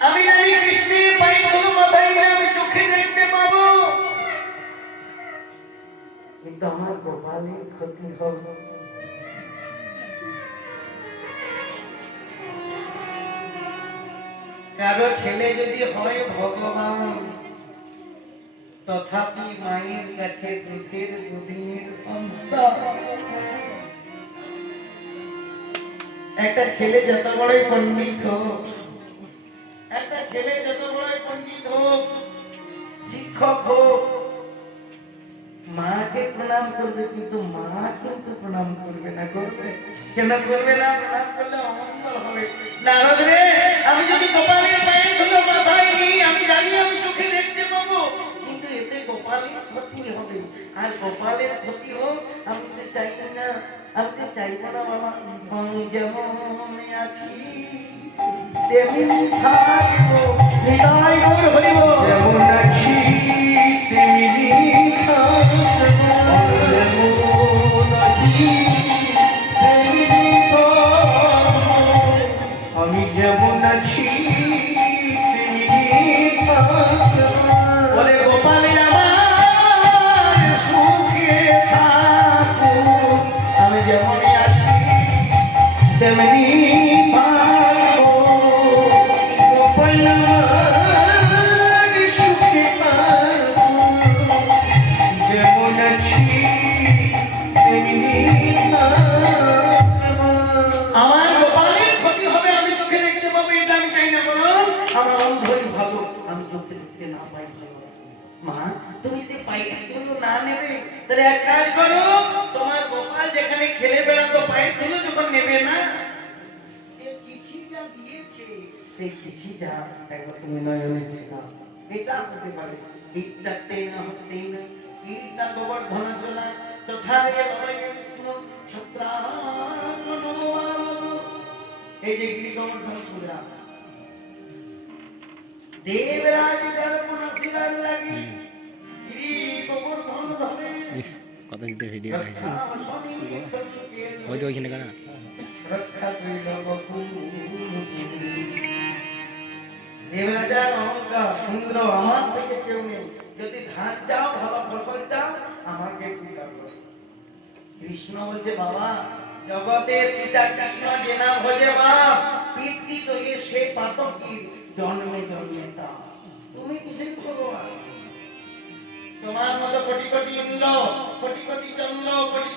আমি কৃষ্ণের পায়ে কোনো মাথায় নিয়ে আমি চোখে দেখতে পাবো। কিন্তু আমার কপালের ক্ষতি হবে কারও ছেলে যদি হয় ভগবান, তথাপি মায়ের কাছে দুধের দুদিনের সন্তান একটা ছেলে যত বড়ই পণ্ডিত একটা ছেলে যত বড়ই পণ্ডিত হোক, শিক্ষক হোক, মাকে প্রণাম করবে কিন্তু মা কিন্তু প্রণাম করবে না, করবে? কেন করবে না? প্রণাম করলে অমঙ্গল হবে। নারদ রে, আমি যদি ধুলো আমি জানি আমি চোখে দেখতে পাবো। কিন্তু এতে গোপালের ক্ষতি হবে। আর গোপালের ক্ষতি হোক, আমি তো চাই না, আমি তো চাইব না বাবা। যেমন আছি তেমনি থাকব হৃদয় গৌর হরিব যেমন আছি, তেমনি আমি যেমন আছি বলে গোপালে আমার সুখে থাকো আমি যেমন আছি, তেমনি আমার অন্ধই ভালো। আমি চোখে দেখতে না পাই মা, তুমি যে পায়ের না নেবে, তাহলে এক কাজ করো, তোমার গোপাল যেখানে খেলে বেড়াতো, পায়ের যখন নেবে না যে চিঠিটা দিয়েছে। সেই চিঠিটা একবার তুমি নয়নে শেখাও এটা হতে পারে। বিদ্যাতে না হতে না বিদ্যা গোবর্ধন জলা তথারে লড়াইয়ে বিষ্ণু ছত্রাকনো এই যে গিরি গোবর্ধন পূজা সুন্দর আমার যদি ধান চাও ভালো ফসল চাও আমাকে কৃষ্ণ বলছে বাবা জগতের পিতা কৃষ্ণ যে নাম ভজে পিতৃ পাতকি জন্মে জন্মে তা তুমি কিছুই করো তোমার মতো কোটি কোটি ইন্দ্র কোটি কোটি চন্দ্র কোটি